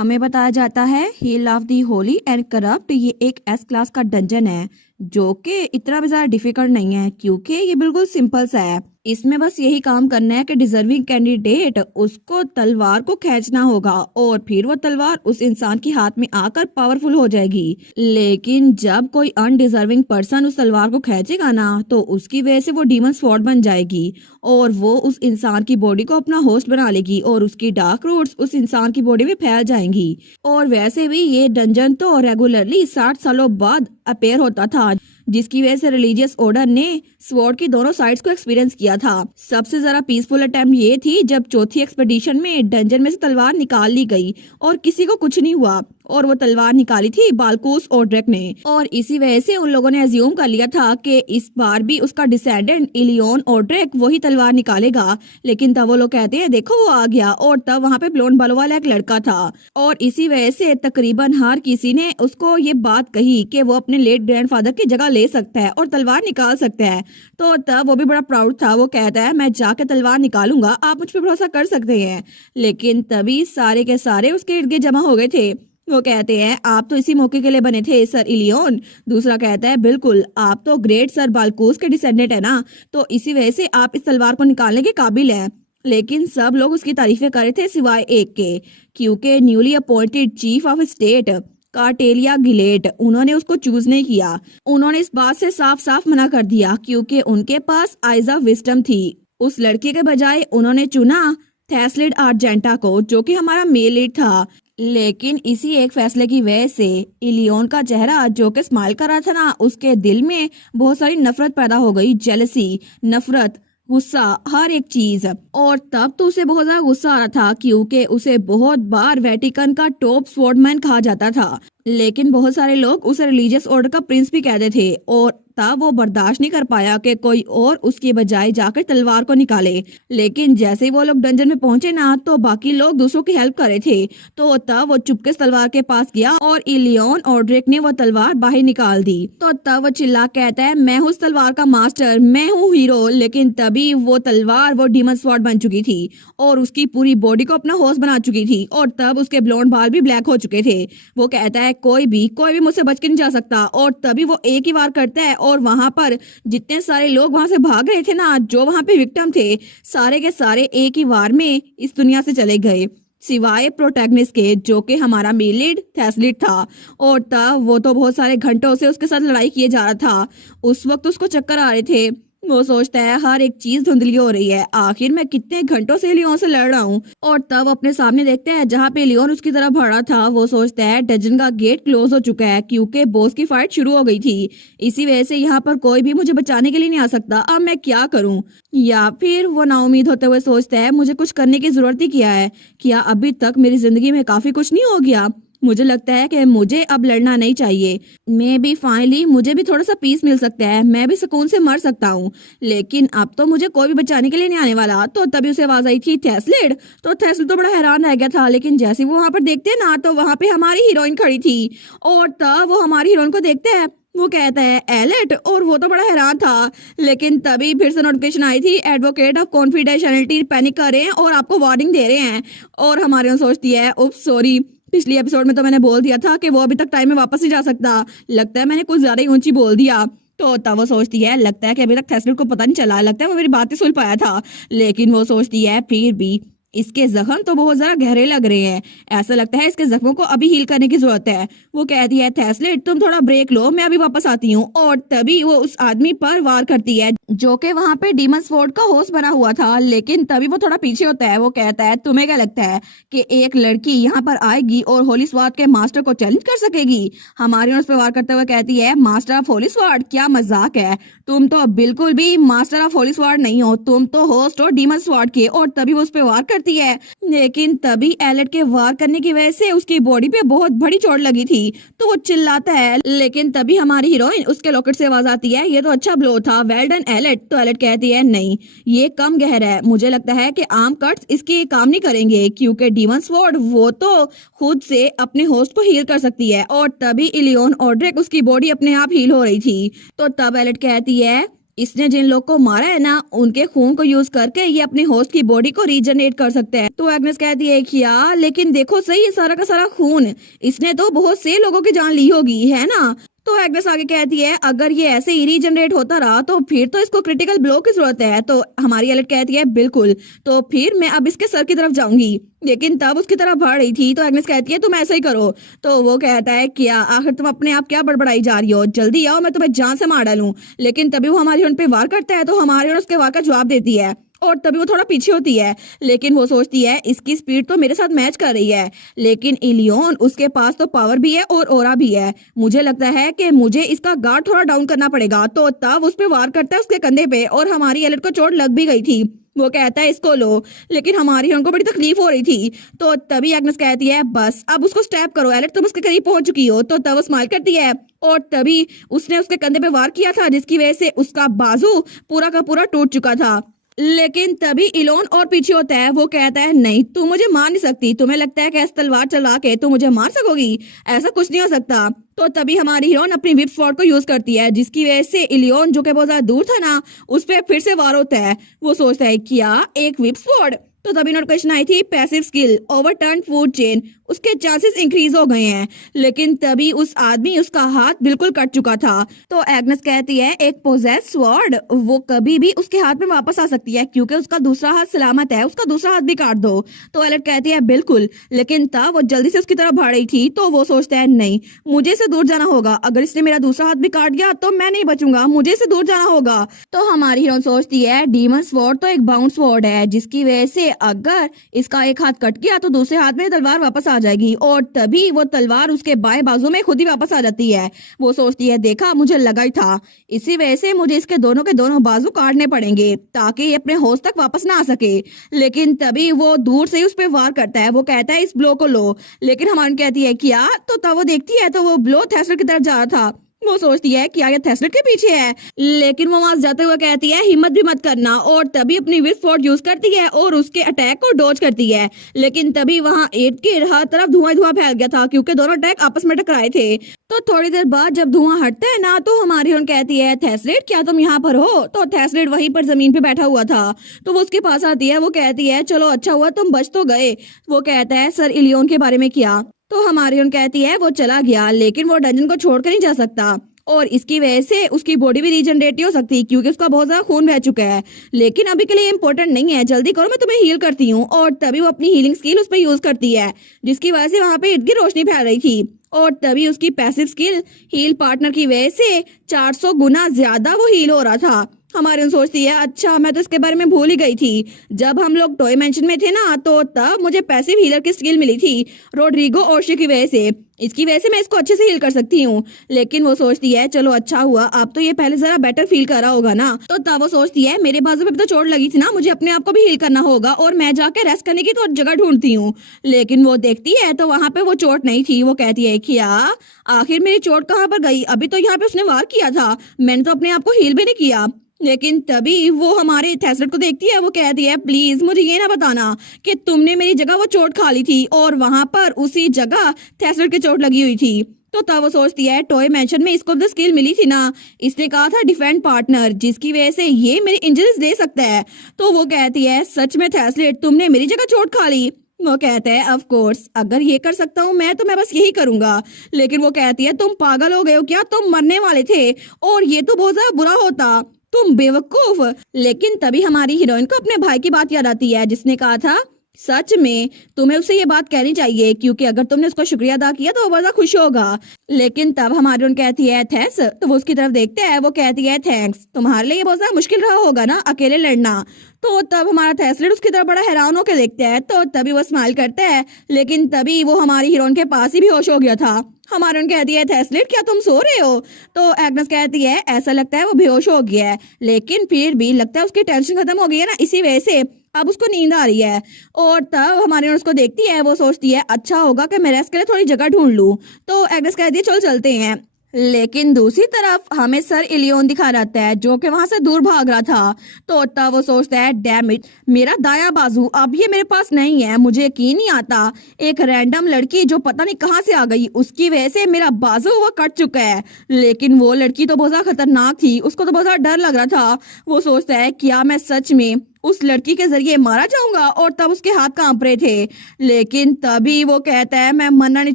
हमें बताया जाता है heal of the holy and corrupt ये एक एस क्लास का डंजन है जो कि इतना भी ज्यादा डिफिकल्ट नहीं है क्योंकि ये बिल्कुल सिंपल सा है। इसमें बस यही काम करना है कि डिजर्विंग कैंडिडेट उसको तलवार को खींचना होगा और फिर वो तलवार उस इंसान के हाथ में आकर पावरफुल हो जाएगी। लेकिन जब कोई अनडिजर्विंग पर्सन उस तलवार को खींचेगा ना तो उसकी वजह से वो डीमन स्वॉर्ड बन जाएगी और वो उस इंसान की बॉडी को अपना होस्ट बना लेगी और उसकी डार्क रूट्स उस इंसान की बॉडी में फैल जाएंगी। और वैसे भी ये डंजन तो रेगुलरली 60 सालों बाद अपेयर होता था जिसकी वजह से रिलीजियस ऑर्डर ने स्वॉर्ड की दोनों साइड्स को एक्सपीरियंस किया था। सबसे ज्यादा पीसफुल अटेम्प्ट ये थी जब चौथी एक्सपेडिशन में डंजन में से तलवार निकाल ली गई और किसी को कुछ नहीं हुआ और वो तलवार निकाली थी बाल्कूस ओड्रेक ने। और इसी वजह से उन लोगों ने अज्यूम कर लिया था कि इस बार भी उसका डिसेंडेंट इलियन ओड्रेक वही तलवार निकालेगा। लेकिन तब वो लोग कहते हैं देखो वो आ गया और तब वहाँ पे ब्लोंड बालों वाला एक लड़का था और इसी वजह से तकरीबन हर किसी ने उसको ये बात कही कि वो अपने लेट ग्रैंडफादर की जगह ले सकता है और तलवार निकाल सकता है। तो तब वो भी बड़ा प्राउड था, वो कहता है मैं जाके तलवार निकालूंगा, आप मुझ पर भरोसा कर सकते हैं। लेकिन तभी सारे के सारे उसके इर्द गिर्द जमा हो गए थे। वो कहते हैं आप तो इसी मौके के लिए बने थे सर इलियन। दूसरा कहता है बिल्कुल, आप तो ग्रेट सर बाल्कूस के डिसेंडेंट है ना, तो इसी वजह से आप इस तलवार को निकालने के काबिल हैं। लेकिन सब लोग उसकी तारीफें कर रहे थे सिवाय एक के, क्योंकि newly appointed chief of state कार्टेलिया गिलेट उन्होंने उसको चूज नहीं किया। उन्होंने इस बात से साफ साफ मना कर दिया क्योंकि उनके पास आइज ऑफ विजडम थी। उस लड़के के बजाय उन्होंने चुना थेस्लिड आर्जेंटा को जो कि हमारा मेल लीड था। लेकिन इसी एक फैसले की वजह से इलियन का चेहरा जो कि स्माइल कर रहा था ना, उसके दिल में बहुत सारी नफरत पैदा हो गई, जेलसी, नफरत, गुस्सा, हर एक चीज। और तब तो उसे बहुत ज्यादा गुस्सा आ रहा था क्योंकि उसे बहुत बार वेटिकन का टॉप स्वॉर्डमैन कहा जाता था। लेकिन बहुत सारे लोग उसे रिलीजियस ऑर्डर का प्रिंस भी कहते थे और तब वो बर्दाश्त नहीं कर पाया कि कोई और उसके बजाय जाकर तलवार को निकाले। लेकिन जैसे ही वो लोग डंजन में पहुंचे ना तो बाकी लोग दूसरों की हेल्प कर रहे थे, तो तब वो चुपके से तलवार के पास गया और इलियन ऑड्रिक ने वो तलवार बाहर निकाल दी। तो तब वो चिल्ला कहता है मैं हूँ उस तलवार का मास्टर, मैं हूँ हीरो। लेकिन तभी वो तलवार वो डीमन स्वॉर्ड बन चुकी थी और उसकी पूरी बॉडी को अपना होस्ट बना चुकी थी और तब उसके ब्लॉन्ड बाल भी ब्लैक हो चुके थे। वो कहता है कोई भी मुझसे बच के नहीं जा सकता और तभी वो एक ही वार करता है और वहां पर जितने सारे लोग वहां से भाग रहे थे ना, जो वहां पे विक्टिम थे, सारे के सारे एक ही वार में इस दुनिया से चले गए सिवाय प्रोटैगनिस्ट के जो कि हमारा मेन लीड थेस्लिड था। और तब वो तो बहुत सारे घंटों से उसके साथ लड़ाई किए जा रहा था। उस वक्त उसको चक्कर आ रहे थे। वो सोचता है हर एक चीज धुंधली हो रही है, आखिर मैं कितने घंटों से लियोन से लड़ रहा हूँ। और तब अपने सामने देखते हैं जहाँ पे लियोन उसकी तरफ भरा था। वो सोचता है डंजन का गेट क्लोज हो चुका है क्योंकि बॉस की फाइट शुरू हो गई थी। इसी वजह से यहाँ पर कोई भी मुझे बचाने के लिए नहीं आ सकता, अब मैं क्या करूँ। या फिर वो नाउम्मीद होते हुए सोचता है मुझे कुछ करने की जरूरत ही क्या है, क्या अभी तक मेरी जिंदगी में काफी कुछ नहीं हो गया। मुझे लगता है कि मुझे अब लड़ना नहीं चाहिए। मैं भी फाइनली मुझे भी थोड़ा सा पीस मिल सकता है, मैं भी सुकून से मर सकता हूँ। लेकिन अब तो मुझे कोई भी बचाने के लिए नहीं आने वाला। तो तभी उसे आवाज आई थी थेस्लिड। तो थेस्लिड तो बड़ा हैरान रह गया था। लेकिन जैसे वो वहां पर देखते ना तो वहां पे हमारी हीरोइन खड़ी थी और तब वो हमारी हीरोइन को देखते हैं। वो कहता है एलेट और वो तो बड़ा हैरान था। लेकिन तभी फिर से नोटिफिकेशन आई थी एडवोकेट ऑफ कॉन्फिडेंशियलिटी पैनिक कर रहे हैं और आपको वार्निंग दे रहे हैं। और हमारे सोचती है उप्स सॉरी, पिछली एपिसोड में तो मैंने बोल दिया था कि वो अभी तक टाइम में वापस नहीं जा सकता, लगता है मैंने कुछ ज्यादा ही ऊंची बोल दिया। तो तब वो सोचती है लगता है कि अभी तक थेस्लिड को पता नहीं चला, लगता है वो मेरी बात ही सुन पाया था। लेकिन वो सोचती है फिर भी इसके जख्म तो बहुत ज्यादा गहरे लग रहे हैं, ऐसा लगता है इसके जख्मों को अभी हील करने की जरूरत है। वो कहती है थेस्लिड तुम थोड़ा ब्रेक लो, मैं अभी वापस आती हूँ। और तभी वो उस आदमी पर वार करती है जो कि वहां पे डीमन स्वॉर्ड का होस्ट बना हुआ था। लेकिन तभी वो थोड़ा पीछे होता है। वो कहता है तुम्हें क्या लगता है कि एक लड़की यहाँ पर आएगी और होली स्वॉर्ड के मास्टर को चैलेंज कर सकेगी। हमारी उस पर वार करते हुए कहती है मास्टर ऑफ होली स्वॉर्ड, क्या मजाक है, तुम तो बिल्कुल भी मास्टर ऑफ होली स्वॉर्ड नहीं हो, तुम तो होस्ट हो डीमन स्वॉर्ड के। और तभी वो उस पर वार करती है। लेकिन तभी एलेट के वार करने की वजह से उसकी बॉडी पे बहुत बड़ी चोट लगी थी, तो वो चिल्लाता है। लेकिन तभी हमारी हीरोइन उसके लॉकेट से आवाज आती है ये तो अच्छा ब्लो था, वेल डन एलेट। तो एलेट कहती है नहीं ये कम गहरा है, मुझे लगता है कि आर्म कट्स इसके काम नहीं करेंगे क्योंकि डीमन स्वॉर्ड वो तो खुद से अपने होस्ट को हील कर सकती है। और तभी इलियन ऑड्रिक उसकी बॉडी अपने आप हील हो रही थी। तो तब एलेट कहती है इसने जिन लोग को मारा है ना, उनके खून को यूज करके ये अपनी होस्ट की बॉडी को रीजनरेट कर सकते हैं। तो एग्नेस कहती है कि यार लेकिन देखो सही, ये सारा का सारा खून इसने तो बहुत से लोगों की जान ली होगी, है ना। तो एग्नेस आगे कहती है अगर ये ऐसे ही रीजनरेट होता रहा तो फिर तो इसको क्रिटिकल ब्लो की जरूरत है। तो हमारी एलिट कहती है बिल्कुल, तो फिर मैं अब इसके सर की तरफ जाऊंगी। लेकिन तब उसकी तरफ बढ़ रही थी तो एग्नेस कहती है तुम ऐसा ही करो। तो वो कहता है क्या आखिर तुम अपने आप क्या बड़बड़ाई जा रही हो, जल्दी आओ मैं तुम्हें जान से मार डालूं। लेकिन तभी वो हमारी उन पे वार करता है तो हमारी उसके वार का जवाब देती है और तभी वो थोड़ा पीछे होती है। लेकिन वो सोचती है इसकी स्पीड तो मेरे साथ मैच कर रही है, लेकिन इलियन उसके पास तो पावर भी है और ओरा भी है। मुझे लगता है कि मुझे इसका गार्ड थोड़ा डाउन करना पड़ेगा। तो तब उस पे वार करता है उसके कंधे पे और हमारी एलिट को चोट लग भी गई थी। वो कहता है इसको लो, लेकिन हमारी उनको बड़ी तकलीफ हो रही थी। तो तभी एग्नेस कहती है बस अब उसको स्टैप करो एलिट, तुम उसके करीब पहुंच चुकी हो। तो तब वो स्माइल करती है और तभी उसने उसके कंधे पे वार किया था जिसकी वजह से उसका बाजू पूरा का पूरा टूट चुका था। लेकिन तभी इलोन और पीछे होता है। वो कहता है नहीं तू मुझे मार नहीं सकती, तुम्हें लगता है कि ऐसे तलवार चला के तू मुझे मार सकोगी, ऐसा कुछ नहीं हो सकता। तो तभी हमारी हीरोइन अपनी विप स्वॉर्ड को यूज करती है जिसकी वजह से इलियन जो कि बहुत ज्यादा दूर था ना, उस पर फिर से वार होता है। वो सोचता है क्या एक विप स्वॉर्ड। तो तभी नोटिफिकेशन आई थी passive skill overturn food chain, उसके चांसेस इंक्रीज हो गए हैं। लेकिन तभी उस आदमी उसका हाथ बिल्कुल कट चुका था। तो एग्नेस कहती है एक पोजेस स्वॉर्ड वो कभी भी उसके हाथ में वापस आ सकती है क्योंकि उसका दूसरा हाथ सलामत है, उसका दूसरा हाथ भी काट दो। तो एलेट कहती है बिल्कुल, लेकिन तब वो जल्दी से उसकी तरफ भाग रही थी। तो वो सोचता है नहीं मुझे इससे दूर जाना होगा, अगर इसने मेरा दूसरा हाथ भी काट गया तो मैं नहीं बचूंगा, मुझे इससे दूर जाना होगा। तो हमारी हीरोइन सोचती है डीमन स्वॉर्ड तो एक बाउंड स्वॉर्ड है जिसकी वजह से अगर इसका एक हाथ कट गया तो दूसरे हाथ में तलवार वापस आ जाएगी और तभी वो तलवार उसके बाएं बाजू में खुद ही वापस आ जाती है। वो सोचती है देखा मुझे लगा ही था, इसी वजह से मुझे इसके दोनों के दोनों बाजू काटने पड़ेंगे ताकि ये अपने होश तक वापस ना आ सके। लेकिन तभी वो दूर से ही उस पर वार करता है। वो कहता है इस ब्लो को लो, लेकिन हमारी कहती है क्या। तो तब वो देखती है तो वो ब्लो थेस्लर की तरफ जा रहा था। वो सोचती है कि ये थेस्लर के पीछे है, लेकिन वो वहां जाते हुए कहती है हिम्मत भी मत करना और तभी अपनी विप स्वॉर्ड यूज करती है और उसके अटैक को डॉज करती है। लेकिन तभी वहां एट के हर तरफ धुआं धुआं फैल गया था क्योंकि दोनों अटैक आपस में टकराए थे। तो थोड़ी देर बाद जब धुआं हटता है ना तो हमारी उन कहती है थेस्लेट क्या तुम यहाँ पर हो। तो थेस्लेट वहीं पर जमीन पे बैठा हुआ था। तो वो उसके पास आती है। वो कहती है चलो अच्छा हुआ तुम बच तो गए। वो कहता है सर इलियन के बारे में क्या। तो हमारी उन कहती है वो चला गया लेकिन वो डंजन को छोड़कर नहीं जा सकता और इसकी वजह से उसकी बॉडी भी रीजनरेट हो सकती है क्योंकि उसका बहुत ज्यादा खून बह चुका है। लेकिन अभी के लिए इंपॉर्टेंट नहीं है, जल्दी करो मैं तुम्हें हील करती हूँ। और तभी वो अपनी हीलिंग स्किल उस पर यूज करती है जिसकी वजह से वहां पे इतनी रोशनी फैल रही थी और तभी उसकी पैसिव स्किल हील पार्टनर की वजह से 400 गुना ज्यादा वो हील हो रहा था। हमारी उन सोचती है अच्छा मैं तो इसके बारे में भूल ही गई थी, जब हम लोग टॉय मेंशन में थे ना तो तब मुझे पैसिव हीलर की स्किल मिली थी रोड्रिगो ओशी की वजह से, इसकी वजह से मैं इसको अच्छे से हील कर सकती हूँ। लेकिन वो सोचती है चलो अच्छा हुआ अब तो ये पहले जरा बेटर फील कर रहा होगा ना। तो तब वो सोचती है मेरे बाजू पे भी तो चोट लगी थी ना, मुझे अपने आप को भी हील करना होगा और मैं जाके रेस्ट करने की तो जगह ढूंढती हूँ। लेकिन वो देखती है तो वहां पे वो चोट नहीं थी। वो कहती है कि आखिर मेरी चोट कहाँ पर गई, अभी तो यहाँ पे उसने वार किया था, मैंने तो अपने आप को हील भी नहीं किया। लेकिन तभी वो हमारे थेस्लेट को देखती है। वो कहती है प्लीज मुझे ये ना बताना कि तुमने मेरी जगह वो चोट खा ली थी और वहां पर उसी जगह थेस्लेट की चोट लगी हुई थी। तो तब वो सोचती है टॉय मेंशन में इसको तो स्किल मिली थी ना, इसने कहा था डिफेंड पार्टनर जिसकी वजह से ये मेरी इंजरीज दे सकता है। तो वो कहती है सच में थेस्लेट तुमने मेरी जगह चोट खा ली। वो कहता है ऑफ कोर्स अगर ये कर सकता हूँ मैं बस यही करूंगा। लेकिन वो कहती है तुम पागल हो गए हो क्या, तुम मरने वाले थे और ये तो बहुत ज्यादा बुरा होता, तुम बेवकूफ। लेकिन तभी हमारी हीरोइन को अपने भाई की बात याद आती है जिसने कहा था सच में तुम्हें उसे ये बात कहनी चाहिए क्योंकि अगर तुमने उसको शुक्रिया अदा किया तो वो बड़ा खुश होगा। लेकिन तब हमारी उन कहती है थैंक्स। तो वो उसकी तरफ देखते हैं। वो कहती है थैंक्स, तुम्हारे लिए बहुत ज्यादा मुश्किल रहा होगा ना अकेले लड़ना। तो तब हमारा थेस्लेट उसकी तरफ बड़ा हैरान होकर देखता है। तो तभी वो स्माइल करता है। लेकिन तभी वो हमारी हीरोइन के पास ही बेहोश हो गया था। हमारे उन कहती है थेस्लेट क्या तुम सो रहे हो। तो एग्नेस कहती है ऐसा लगता है वो बेहोश हो गया है, लेकिन फिर भी लगता है उसकी टेंशन खत्म हो गई है ना, इसी वजह से अब उसको नींद आ रही है। और तब हमारी उसको देखती है। वो सोचती है अच्छा होगा कि मैं रेस्ट के लिए थोड़ी जगह ढूंढ लूं। तो एग्नेस कहती है चल चलते हैं। लेकिन दूसरी तरफ हमें सर इलियोन दिखा रहता है जो कि वहां से दूर भाग रहा था। तो तब वो सोचता है डैम इट, मेरा दायां बाजू अब ये मेरे पास नहीं है। मुझे यकीन नहीं आता, एक रैंडम लड़की जो पता नहीं कहां से आ गई उसकी वजह से मेरा बाजू वो कट चुका है। लेकिन वो लड़की तो बहुत ज्यादा खतरनाक थी, उसको तो बहुत ज्यादा डर लग रहा था। वो सोचता है क्या मैं सच में उस लड़की के जरिए मारा जाऊंगा, और तब उसके हाथ कांप रहे थे। लेकिन तभी वो कहता है मैं मरना नहीं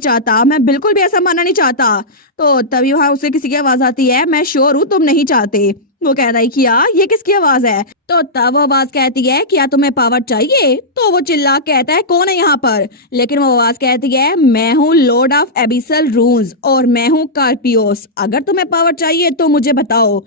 चाहता, मैं बिल्कुल भी ऐसा मरना नहीं चाहता। तो तभी वहां उसे किसी की आवाज आती है, मैं श्योर हूँ तुम नहीं चाहते। वो कहता है क्या ये किसकी आवाज है? तो तब वो आवाज कहती है क्या तुम्हें पावर चाहिए? तो वो चिल्ला कहता है कौन है यहाँ पर? लेकिन वो आवाज कहती है मैं हूँ लॉर्ड ऑफ एबिसल रून्स और मैं हूँ कार्पियोस। अगर तुम्हें पावर चाहिए तो मुझे बताओ,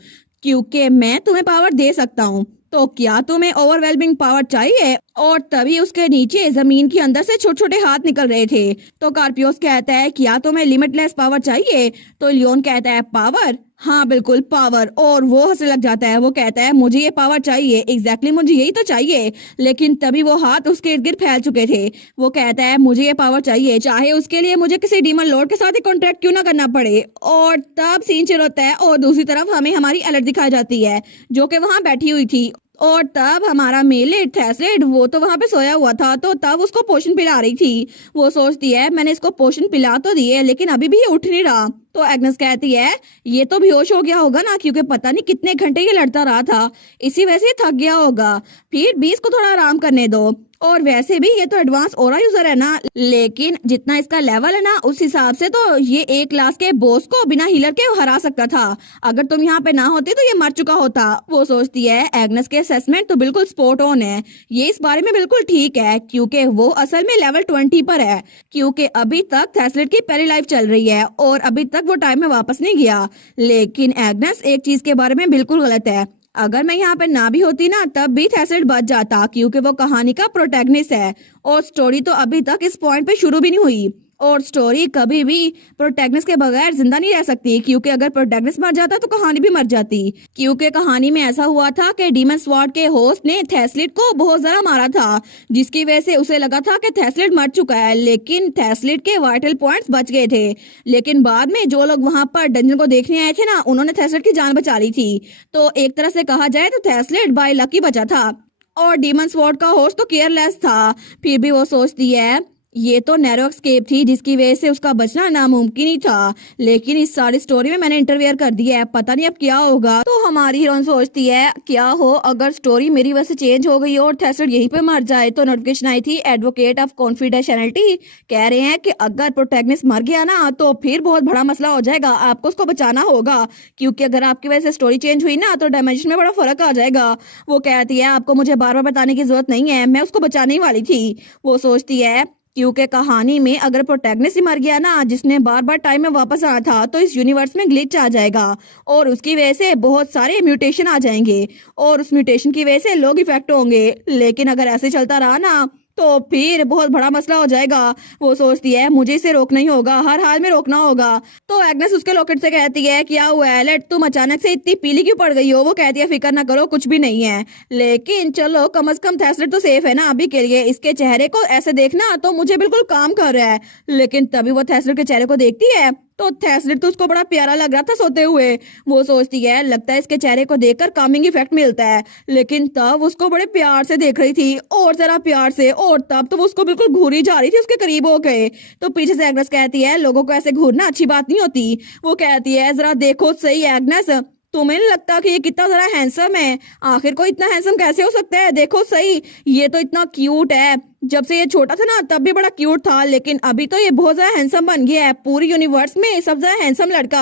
क्योंकि मैं तुम्हें पावर दे सकता हूँ। तो क्या तुम्हें ओवरवेलमिंग पावर चाहिए? और तभी उसके नीचे जमीन के अंदर से छोटे छोटे हाथ निकल रहे थे। तो कार्पियोस कहता है क्या तुम्हें लिमिटलेस पावर चाहिए? तो लियोन कहता है पावर, हाँ बिल्कुल पावर। और वो हंसने लग जाता है। वो कहता है मुझे ये पावर चाहिए, एग्जैक्टली मुझे यही तो चाहिए। लेकिन तभी वो हाथ उसके इर्द गिर्द फैल चुके थे। वो कहता है मुझे ये पावर चाहिए, चाहे उसके लिए मुझे किसी डीमन लॉर्ड के साथ ही कॉन्ट्रैक्ट क्यों ना करना पड़े। और तब सीन चिल होता है और दूसरी तरफ हमें हमारी अलर्ट दिखाई जाती है जो कि वहां बैठी हुई थी। और तब हमारा मेलेट थैसलेट वो तो वहां पे सोया हुआ था। तो तब उसको पोशन पिला रही थी। वो सोचती है मैंने इसको पोशन पिला तो दिए लेकिन अभी भी ये उठ नहीं रहा। तो एग्नेस कहती है ये तो बेहोश हो गया होगा ना, क्योंकि पता नहीं कितने घंटे ये लड़ता रहा था, इसी वजह से थक गया होगा। फिर 20 को थोड़ा आराम करने दो। और वैसे भी ये तो एडवांस ओरा यूजर है ना, लेकिन जितना इसका लेवल है ना उस हिसाब से तो ये एक क्लास के बॉस को बिना हीलर के हरा सकता था। अगर तुम यहाँ पे ना होते तो ये मर चुका होता। वो सोचती है एग्नेस के असेसमेंट तो बिल्कुल स्पॉट ऑन है, ये इस बारे में बिल्कुल ठीक है, क्योंकि वो असल में लेवल 20 पर है। क्योंकि अभी तक थैसलेट की पहली लाइफ चल रही है और अभी तक वो टाइम में वापस नहीं गया। लेकिन एग्नेस एक चीज के बारे में बिल्कुल गलत है, अगर मैं यहाँ पे ना भी होती ना तब भी थैसलेट बच जाता, क्योंकि वो कहानी का प्रोटैगनिस्ट है। और स्टोरी तो अभी तक इस पॉइंट पे शुरू भी नहीं हुई। और स्टोरी कभी भी प्रोटैगनिस्ट के बगैर जिंदा नहीं रह सकती, क्योंकि अगर प्रोटैगनिस्ट मर जाता तो कहानी भी मर जाती। क्योंकि कहानी में ऐसा हुआ था कि डीमन स्वॉर्ड के होस्ट ने थैसलेट को बहुत ज्यादा मारा था, जिसकी वजह से उसे लगा था कि थैसलेट मर चुका है। लेकिन थैसलेट के वाइटल पॉइंट्स बच गए थे। लेकिन बाद में जो लोग वहां पर डंजन को देखने आए थे ना, उन्होंने थैसलेट की जान बचा ली थी। तो एक तरह से कहा जाए तो थैसलेट बाय लकी बचा था। और डीमन स्वॉर्ड का होस्ट तो केयरलेस था। फिर भी वो सोचती है ये तो नैरो एस्केप थी जिसकी वजह से उसका बचना नामुमकिन ही था। लेकिन इस सारी स्टोरी में मैंने इंटरवियर कर दिया है, पता नहीं अब क्या होगा। तो हमारी हीरोइन सोचती है क्या हो अगर स्टोरी मेरी वजह से चेंज हो गई और थैसलेट यहीं पे मर जाए। तो नोटिफिकेशन आई थी एडवोकेट ऑफ कॉन्फिडेंशियलिटी कह रहे हैं कि अगर प्रोटैगनिस्ट मर गया ना तो फिर बहुत बड़ा मसला हो जाएगा, आपको उसको बचाना होगा, क्योंकि अगर आपकी वजह से स्टोरी चेंज हुई ना तो डायमेंशन में बड़ा फर्क आ जाएगा। वो कहती है आपको मुझे बार बार बताने की जरूरत नहीं है, मैं उसको बचाने ही वाली थी। वो सोचती है क्योंकि कहानी में अगर प्रोटैगनिस्ट ही मर गया ना जिसने बार बार टाइम में वापस आना था तो इस यूनिवर्स में ग्लिच आ जाएगा और उसकी वजह से बहुत सारे म्यूटेशन आ जाएंगे और उस म्यूटेशन की वजह से लोग इफेक्ट होंगे। लेकिन अगर ऐसे चलता रहा ना तो फिर बहुत बड़ा मसला हो जाएगा। वो सोचती है मुझे इसे रोकना ही होगा, हर हाल में रोकना होगा। तो एग्नेस उसके लॉकेट से कहती है क्या हुआ एलेट, तुम अचानक से इतनी पीली क्यों पड़ गई हो? वो कहती है फिक्र ना करो, कुछ भी नहीं है। लेकिन चलो कम से कम थैसलेट तो सेफ है ना अभी के लिए, इसके चेहरे को ऐसे देखना तो मुझे बिल्कुल काम कर रहा है। लेकिन तभी वो थैसलेट के चेहरे को देखती है तो थैसलेट तो उसको बड़ा प्यारा लग रहा था सोते हुए। वो सोचती है लगता है इसके चेहरे को देखकर कामिंग इफेक्ट मिलता है। लेकिन तब उसको बड़े प्यार से देख रही थी और जरा प्यार से, और तब तो वो उसको बिल्कुल घूरी जा रही थी उसके करीब हो गए। तो पीछे से एग्नेस कहती है लोगों को ऐसे घूरना अच्छी बात नहीं होती। वो कहती है जरा देखो सही एग्नेस, तुम्हें नहीं लगता कि ये कितना जरा हैंडसम है? आखिर को इतना हैंडसम कैसे हो सकता है? देखो सही, ये तो इतना क्यूट है, जब से ये छोटा था ना तब भी बड़ा क्यूट था, लेकिन अभी तो ये बहुत ज्यादा हैंडसम बन गया है, पूरी यूनिवर्स में सबसे ज्यादा हैंडसम लड़का।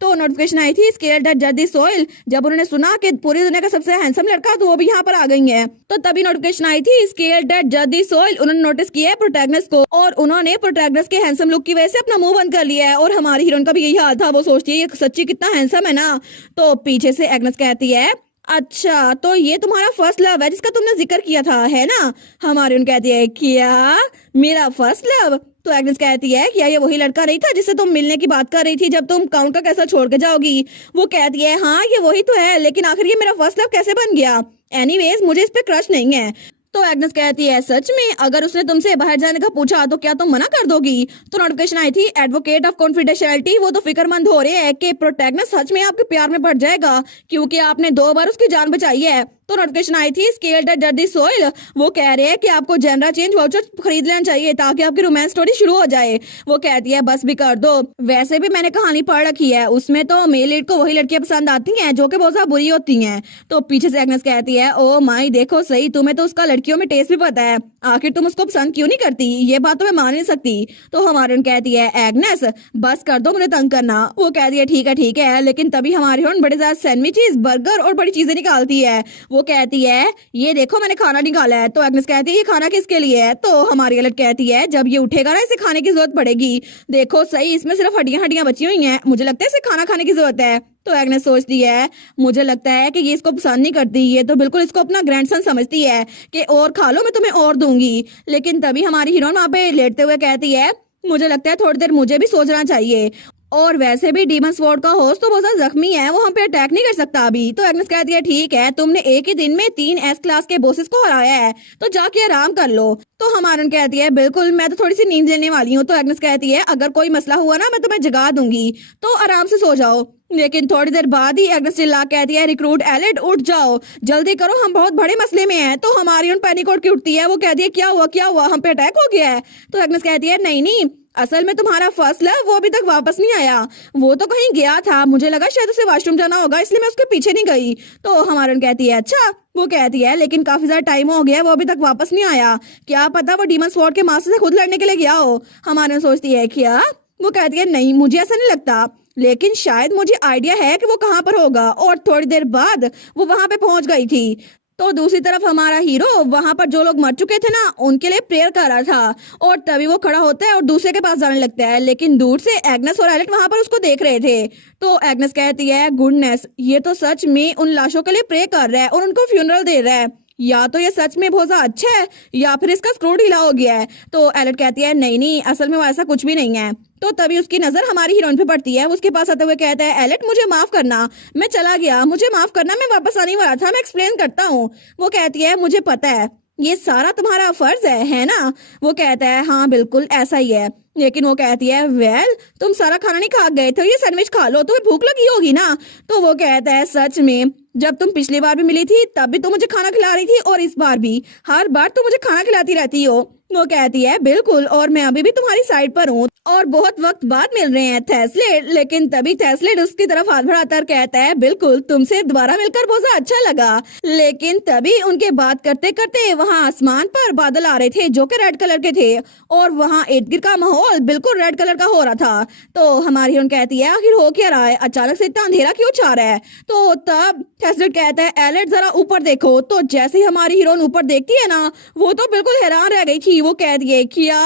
तो नोटिफिकेशन आई थी स्केल्ड एट जज द सोइल, जब उन्होंने सुना कि पूरी दुनिया का सबसे हैंडसम लड़का तो वो भी यहाँ पर आ गई है। तो तभी नोटिफिकेशन आई थी स्केल्ड एट जज द सोइल, उन्होंने नोटिस किया है प्रोटैगनिस्ट को और उन्होंने प्रोटैगनिस्ट के हैंडसम लुक की वजह से अपना मुंह बंद कर लिया है। और हमारी हीरोइन का भी यही हाल था, वो सोचती है ये सच्ची कितना हैंडसम है ना। तो पीछे से एग्नेस कहती है अच्छा तो ये तुम्हारा फर्स्ट लव है जिसका तुमने जिक्र किया था है ना? हमारी उन कहती है क्या मेरा फर्स्ट लव? तो एग्नेस कहती है क्या ये वही लड़का नहीं था जिससे तुम मिलने की बात कर रही थी जब तुम काउंट का कैसा छोड़ के जाओगी? वो कहती है हाँ ये वही तो है, लेकिन आखिर ये मेरा फर्स्ट लव कैसे बन गया? एनीवेज मुझे इस पे क्रश नहीं है। तो एग्नेस कहती है सच में अगर उसने तुमसे बाहर जाने का पूछा तो क्या तुम मना कर दोगी। तो नोटिफिकेशन आई थी एडवोकेट ऑफ कॉन्फिडेंशियलिटी, वो तो फिक्रमंद हो रहे हैं कि प्रोटैगनिस्ट सच में आपके प्यार में पड़ जाएगा क्योंकि आपने 2 बार उसकी जान बचाई है। तो नोटिफिकेशन आई थी स्केल दैट डर्टी सोइल, वो कह रहे हैं कि आपको जनरा चेंज वाउचर खरीद लेना चाहिए ताकि आपकी रोमांस स्टोरी शुरू हो जाए। वो कहती है बस भी कर दो, वैसे भी मैंने कहानी पढ़ रखी है, उसमें तो मेल लीड को वही लड़कियां पसंद आती हैं जो कि बहुत ज्यादा बुरी होती हैं। तो पीछे से एग्नेस कहती है ओ माई देखो सही, तुम्हें तो उसका लड़कियों में टेस्ट भी पता है, आखिर तुम उसको पसंद क्यों नहीं करती, ये बात तो मैं मान नहीं सकती। तो हमारी कहती है एग्नेस बस कर दो मुझे तंग करना। वो कहती है ठीक है, लेकिन तभी हमारी बड़े ज्यादा सैंडविचेस बर्गर और बड़ी चीजें निकालती है। वो कहती है ये देखो मैंने खाना निकाला है। तो एग्नेस कहती है ये खाना किसके लिए है। तो हमारी अलर्ट कहती है जब ये उठेगा ना इसे खाने की जरूरत पड़ेगी, देखो सही इसमें सिर्फ हड्डियां हड्डियां बची हुई हैं, मुझे लगता है इसे खाना खाने की जरूरत है। तो एग्नेस सोचती है मुझे लगता है कि ये इसको पसंद नहीं करती, ये तो बिल्कुल इसको अपना ग्रैंडसन समझती है कि और खा लो मैं तुम्हें और दूंगी। लेकिन तभी हमारी हीरोइन वहां पे लेटते हुए कहती है मुझे लगता है थोड़ी देर मुझे भी सोचना चाहिए, और वैसे भी डीमन स्वॉर्ड का होस्ट तो बहुत ज्यादा जख्मी है, वो हम पे अटैक नहीं कर सकता अभी। तो एग्नेस कहती है ठीक है तुमने एक ही दिन में 3 एस क्लास के बॉसेस को हराया है तो जाके आराम कर लो। तो हमारन कहती है बिल्कुल मैं तो थोड़ी सी नींद लेने वाली हूँ। तो एग्नेस कहती है अगर कोई मसला हुआ ना मैं तुम्हें जगा दूंगी तो आराम से सो जाओ। लेकिन थोड़ी देर बाद ही एग्नेस चिल्ला कहती है रिक्रूट एलिट उठ जाओ जल्दी करो हम बहुत बड़े मसले में हैं। तो हमारी पैनिक उठ के उठती है, वो कहती है क्या हुआ हम पे अटैक हो गया है। तो एग्नेस कहती है नहीं असल में तुम्हारा फर्स्ट लव वो अभी तक वापस नहीं आया, वो तो कहीं गया था, मुझे लगा शायद उसे वॉशरूम जाना होगा इसलिए मैं उसके पीछे नहीं गई। तो हमारन कहती है अच्छा। वो कहती है लेकिन काफी ज्यादा टाइम हो गया वो अभी तक वापस नहीं आया, क्या पता वो डीमन स्वॉर्ड के मास्टर से खुद लड़ने के लिए गया हो। हमारन सोचती है क्या। वो कहती है नहीं मुझे ऐसा नहीं लगता, लेकिन शायद मुझे आइडिया है कि वो कहाँ पर होगा। और थोड़ी देर बाद वो वहां पे पहुंच गई थी। तो दूसरी तरफ हमारा हीरो वहां पर जो लोग मर चुके थे ना उनके लिए प्रेयर कर रहा था, और तभी वो खड़ा होता है और दूसरे के पास जाने लगता है, लेकिन दूर से एग्नेस और एलिट वहां पर उसको देख रहे थे। तो एग्नेस कहती है गुडनेस ये तो सच में उन लाशों के लिए प्रे कर रहा है और उनको फ्यूनरल दे रहा है, या तो ये सच में बहुत ज्यादा अच्छा है या फिर इसका स्क्रू ढीला हो गया है। तो एलिट कहती है नहीं असल में वो ऐसा कुछ भी नहीं है। तो तभी उसकी नजर हमारी हीरोइन पे पड़ती है, उसके पास आते हुए कहता है एलिट मुझे माफ करना, मैं चला गया, मुझे माफ करना, मैं वापस आने वाला था, मैं एक्सप्लेन करता हूँ। वो कहती है मुझे पता है ये सारा तुम्हारा फर्ज है ना। वो कहता है हाँ बिल्कुल ऐसा ही है। लेकिन वो कहती है वेल तुम सारा खाना नहीं खा गए थे, ये सैंडविच खा लो, तुम्हें भूख लगी होगी ना। तो वो कहता है सच में जब तुम पिछली बार भी मिली थी तब भी तुम मुझे खाना खिला रही थी और इस बार भी, हर बार तुम मुझे खाना खिलाती रहती हो। वो कहती है बिल्कुल और मैं अभी भी तुम्हारी साइड पर हूँ और बहुत वक्त बाद मिल रहे हैं थेस्लेट। लेकिन तभी थेस्लेट उसकी तरफ हाथ बढ़ाता और कहता है बिल्कुल तुमसे दोबारा मिलकर बहुत अच्छा लगा। लेकिन तभी उनके बात करते करते वहाँ आसमान पर बादल आ रहे थे जो कि रेड कलर के थे और वहाँ इर्द गिर्द का माहौल बिल्कुल रेड कलर का हो रहा था। तो हमारी हीरोइन कहती है आखिर हो क्या रहा है, अचानक से इतना अंधेरा क्यों छा रहा है। तो तब थेस्लेट कहता है एलिट जरा ऊपर देखो। तो जैसे ही हमारी हीरोइन ऊपर देखती है ना वो तो बिल्कुल हैरान रह गई थी। वो कहती है क्या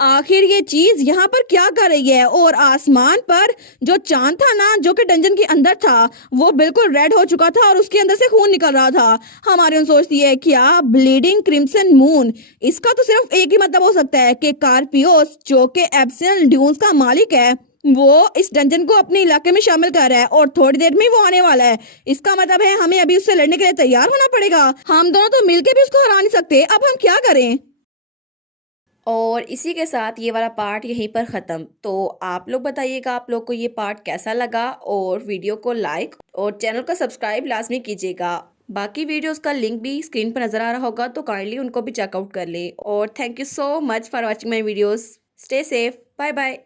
आखिर ये चीज यहाँ पर क्या कर रही है, और आसमान पर जो चांद था ना जो कि डंजन के अंदर था वो बिल्कुल रेड हो चुका था और उसके अंदर से खून निकल रहा था। हमारी सोचती है क्या ब्लीडिंग क्रिम्सन मून, इसका तो सिर्फ एक ही मतलब हो सकता है कि कार्पियोस जो कि एब्सिनल ड्यून्स का मालिक है वो इस डंजन को अपने इलाके में शामिल कर रहा है और थोड़ी देर में वो आने वाला है। इसका मतलब है हमें अभी उससे लड़ने के लिए तैयार होना पड़ेगा, हम दोनों तो मिलकर भी उसको हरा नहीं सकते, अब हम क्या करें। और इसी के साथ ये वाला पार्ट यहीं पर ख़त्म। तो आप लोग बताइएगा आप लोग को ये पार्ट कैसा लगा, और वीडियो को लाइक और चैनल को सब्सक्राइब लाजमी कीजिएगा। बाकी वीडियोस का लिंक भी स्क्रीन पर नज़र आ रहा होगा तो काइंडली उनको भी चेकआउट कर ले। और thank you so much for watching my videos. Stay safe, bye bye.